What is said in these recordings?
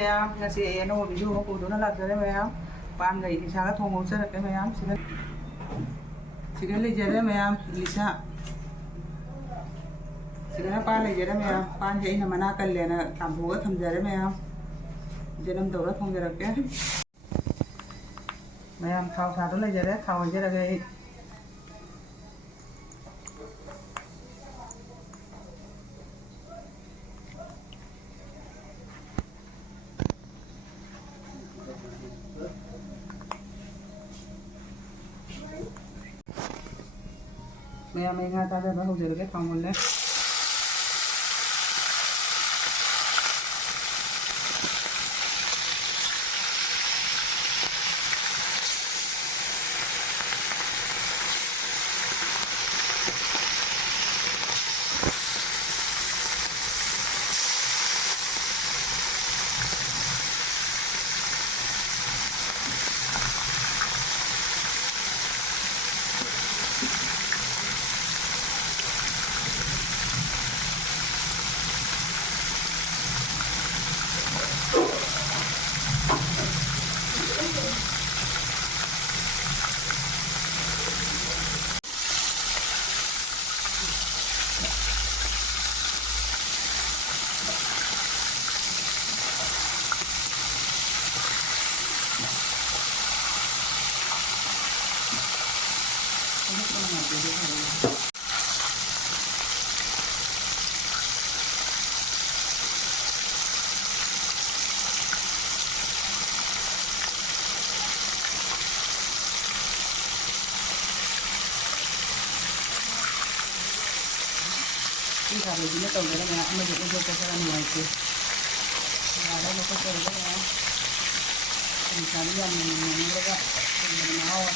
ꯃꯌꯥꯝ ꯉꯁꯤ ꯑꯩ ꯑꯅꯧꯕ ꯚꯤꯗꯤꯑꯣ ꯑꯃ ꯄꯨꯗꯨꯅ ꯂꯥꯛꯆꯔꯦ ꯃꯌꯥꯝ ꯄꯥꯟꯒ ꯏꯂꯤꯁꯥꯒ ꯊꯣꯡ ꯉꯧꯖꯔꯛꯀꯦ ꯃꯌꯥꯝ ꯁꯤꯒ ꯂꯩꯖꯔꯦ ꯃꯌꯥꯝ ꯏꯂꯤꯁꯥ ꯁꯤꯒꯅ ꯄꯥꯟ ꯂꯩꯖꯔꯦ ꯃꯌꯥꯝ ꯄꯥꯟꯁꯦ ꯑꯩꯅ ꯃꯅꯥ ꯀꯜꯂꯦꯅ ꯀꯥꯝꯊꯣꯛꯑꯒ ꯊꯝꯖꯔꯦ ꯃꯌꯥꯝ ꯖꯅꯝ ꯇꯧꯔ ꯊꯣꯡꯖꯔꯛꯀꯦ ꯃꯌꯥꯝ ꯊꯥꯎ ꯁꯥꯗꯨ ꯂꯩꯖꯔꯦ ꯊꯥꯎ ꯍꯩꯖꯔꯒꯦ ꯑꯩ mẹ mình ta đây nó không giữ cái phòng mình đấy cái thằng này nó trồng cái này ăn được cái cho ăn ngoài kì và đây nó có trồng cái này mình xả đi ăn mình nó cái mình nấu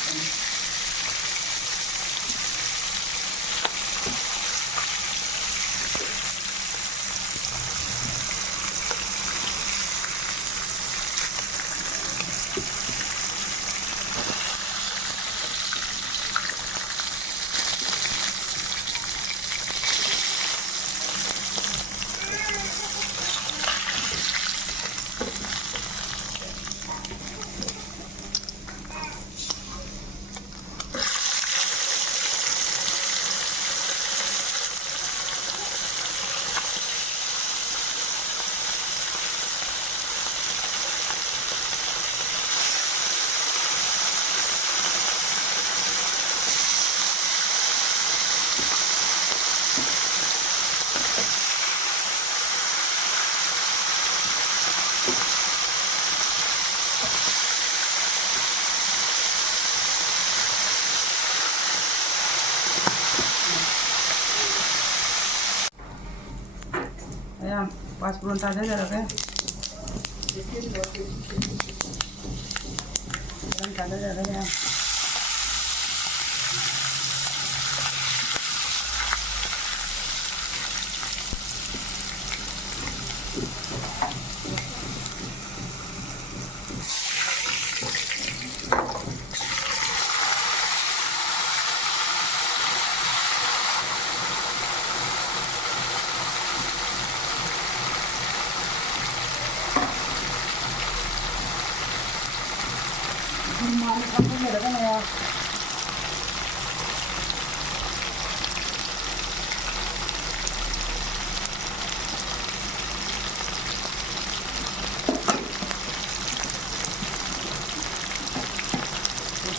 em pas belum tanda ya kan belum tanda ya kan ya không có được cái này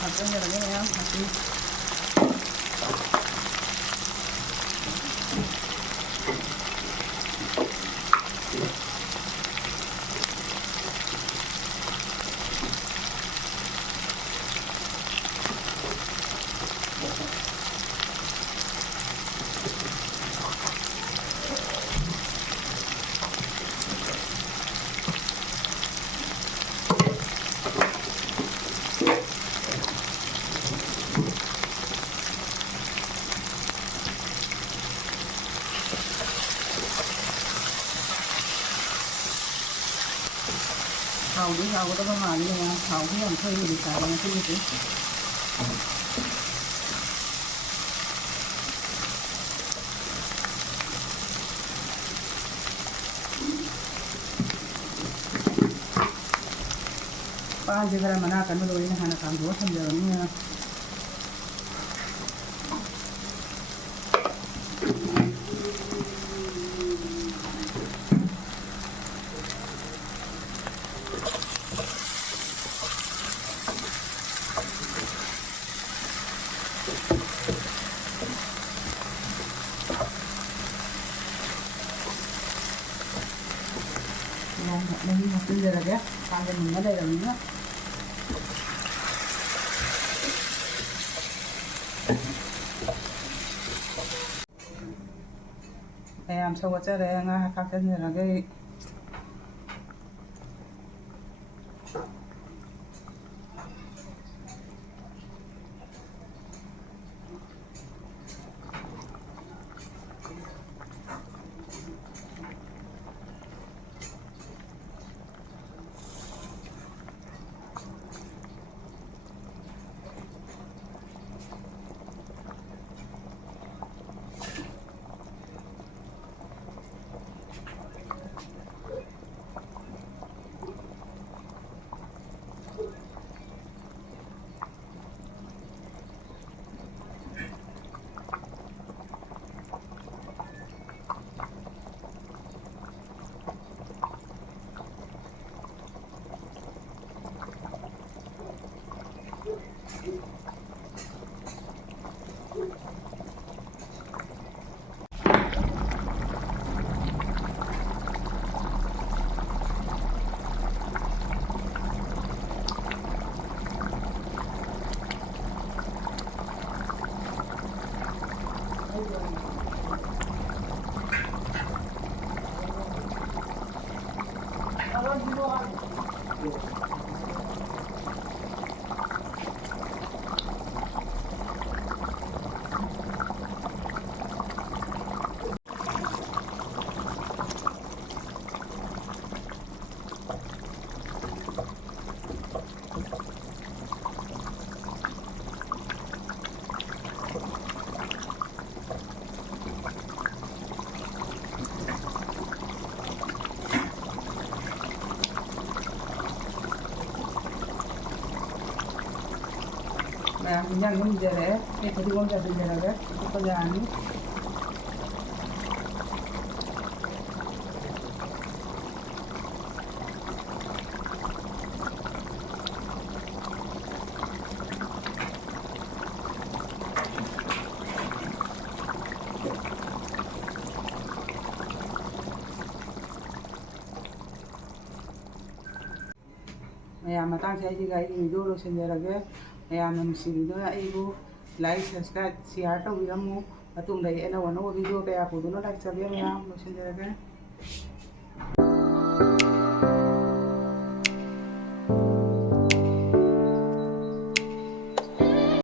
thật cái này là cái này không thầu đi thầu có bao mà đi nha thầu cái làm thuê thì xài bằng cái gì ꯄꯥꯟꯁꯦ ꯈꯔ ꯃꯅꯥ ꯀꯟꯕ ꯂꯣꯏꯅ ꯍꯥꯟꯅ ꯀꯥꯝꯊꯣꯛꯑ ꯊꯝꯖꯕꯅꯤꯅ ꯃꯍꯤ ꯍꯥꯞꯆꯤꯟꯖꯔꯒꯦ ꯄꯥꯟꯁꯦ ꯃꯨꯟꯅ ꯂꯩꯔꯕꯅꯤꯅ ꯌꯥꯝ ꯁꯧꯒꯠꯆꯔꯦ ꯉꯥ ꯍꯥꯞꯆꯤꯟꯖꯔꯒꯦ ꯃꯌꯥꯝ ꯏꯟꯖꯥꯡ ꯃꯨꯟꯖꯔꯦ ꯑꯩ ꯐꯗꯤꯒꯣꯝ ꯆꯥꯏꯁꯤꯟꯖꯔꯒꯦ ꯑꯇꯣꯞꯄ ꯌꯥꯔꯅꯤ ꯃꯌꯥꯝ ꯃꯇꯥꯡ ꯁ꯭ꯋꯥꯏꯁꯤꯒ ꯑꯩꯒꯤ ꯚꯤꯗꯤꯑꯣ ꯂꯣꯏꯁꯤꯟꯖꯔꯒꯦ ꯃꯌꯥꯝꯅ ꯅꯨꯡꯁꯤꯕꯤꯗꯨꯅ ꯑꯩꯕꯨ ꯂꯥꯏꯛ ꯁꯕꯁꯀ꯭ꯔꯥꯏꯕ ꯁꯤꯌꯥꯔ ꯇꯧꯕꯤꯔꯝꯃꯨ ꯃꯇꯨꯡꯗ ꯑꯩ ꯑꯅꯧ ꯑꯅꯧꯕ ꯚꯤꯗꯤꯑꯣ ꯀꯌꯥ ꯄꯨꯗꯨꯅ ꯂꯥꯛꯆꯒꯦ ꯃꯌꯥꯝ ꯂꯣꯏꯁꯤꯟꯖꯔꯒꯦ